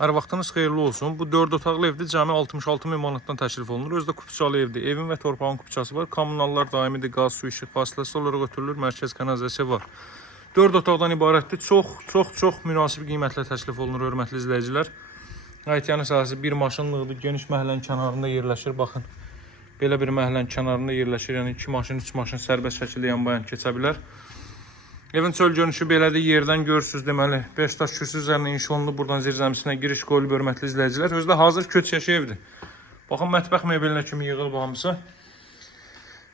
Hər vaxtınız xeyirli olsun. Bu 4 otaqlı evdir. Cəmi 66 min manatdan təklif olunur. Özdə kupçalı evdir. Evin və torpağın kupçası var. Kommunallar daimidir. Qaz, su, işıq fasiləsi olaraq ötürülür. Mərkəz kanalizasiya var. 4 otaqdan ibarətdir. Çox münasib qiymətlə təklif olunur, hörmətli izləyicilər. Aytiyanı sahəsi bir maşınlıqdır. Geniş məhəllənin kənarında yerləşir. Baxın, belə bir məhəllənin kənarında yerləşir. Yəni 2 maşın, 3 maşın sərbəst şəkildə yan-bayan keçə bilər. Evin çöl görünüşü belədir. Yerdən görürsünüz, deməli 5 daş kürsü üzərində inşa olunub. Buradan zirzəmisinə giriş qoyulub, hörmətli izləyicilər. Özdə hazır köç yaşı evdir. Baxın, mətbəx mebelinə kimi yığılıb hamısı.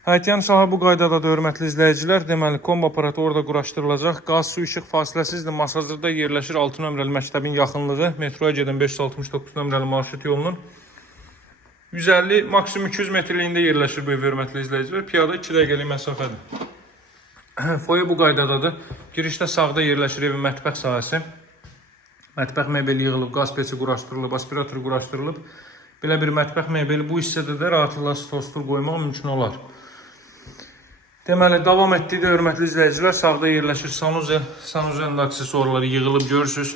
Həyətyan sahə bu qaydadadır, hörmətli izləyicilər. Deməli, kombi aparatı orada quraşdırılacaq. Qaz, su, işıq fasiləsizdir. Masazırda yerləşir 6 nömrəli məktəbin yaxınlığı. Metroya gedən 569 nömrəli marşrut yolunun 150, maksimum 200 metrliyində yerləşir bu ev, hörmətli izləyicilər. Piyada 2 dəqiqəlik məsafədir. Foya bu qaydadadır. Girişdə sağda yerləşir evin mətbəx sahəsi. Mətbəx mebeli yığılıb, qaz peçi quraşdırılıb, aspirator quraşdırılıb. Belə bir mətbəx mebeli bu hissədə də rahatlıqla stol qoymaq mümkün olar. Deməli, davam etdikdə, hörmətli izləyicilər, sağda yerləşir sanuzel. Sanuzelin aksesuarları yığılıb, görürsünüz.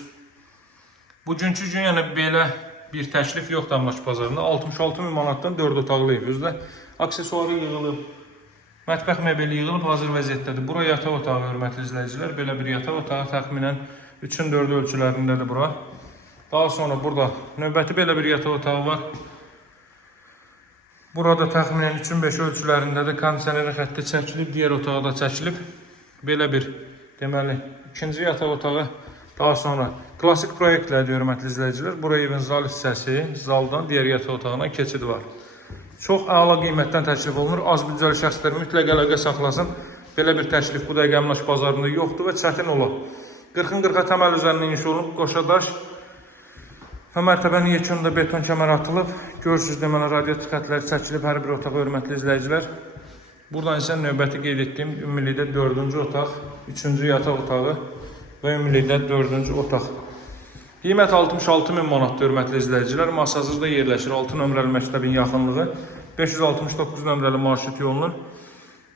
Bugünkü gün yəni belə bir təklif yoxdur Əmlak bazarında. 66 min manatdan 4 otaqlı ev. Özdə aksesuarı yığılıb. Mətbəx mebeli yığılıb, hazır vəziyyətdədir. Bura yataq otağı, hörmətli izləyicilər. Belə bir yataq otağı təxminən 3-ün 4 ölçülərindədir bura. Daha sonra burada növbəti belə bir yataq otağı var. Burada təxminən 3-ün 5 ölçülərindədir. Kondisionerin xətti çəkilib, digər otağı da çəkilib. Belə bir, deməli, ikinci yataq otağı. Daha sonra klasik proyektlərdir, hörmətli izləyicilər. Bura evin zal hissəsi, zaldan digər yataq otağına keçid var. Çox əla qiymətdən təklif olunur. Az büdcəli şəxslər mütləq əlaqə saxlasın. Belə bir təklif bu dəqiqə Əmlak bazarında yoxdur və çətin olar. 40-ın 40-a təməl üzərində inşa olunub, qoşa daş və mərtəbənin yekununda beton kəmər atılıb. Görürsünüz, deməli, radiator xətləri çəkilib hər bir otağa, hörmətli izləyicilər. Buradan isə növbəti qeyd etdiyim ümumilikdə 4-cü otaq, 3-cü yataq otağı və ümumilikdə 4-cü otaq. Qiymət 66 min manatdır, hörmətli izləyicilər. Masazırda yerləşir 6 nömrəli məktəbin yaxınlığı. 569 nömrəli marşrut yolunun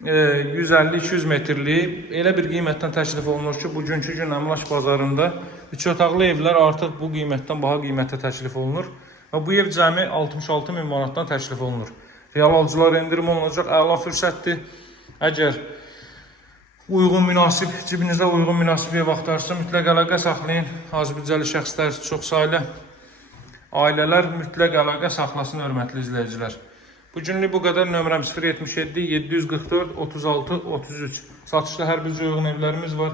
150-200 metrlik elə bir qiymətdən təklif olunur ki, bugünkü gün Əmlak bazarında 3 otaqlı evlər artıq bu qiymətdən baha qiymətə təklif olunur. Və bu ev cəmi 66 min manatdan təklif olunur. Real alıcılara endirim olunacaq, əla fürsətdir. Əgər uyğun, münasib, cibinizə uyğun, münasib ev axtarsa, mütləq əlaqə saxlayın. Az büdcəli şəxslər, çox saylı ailələr mütləq əlaqə saxlasın, hörmətli izləyicilər. Bugünlük bu qədər. Nömrəm 077 744 36 33. Satışda hər bir uyğun evlərimiz var.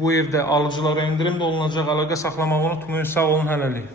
Bu evdə alıcılara endirim də olunacaq. Əlaqə saxlamağı unutmayın. Sağ olun, hələlik.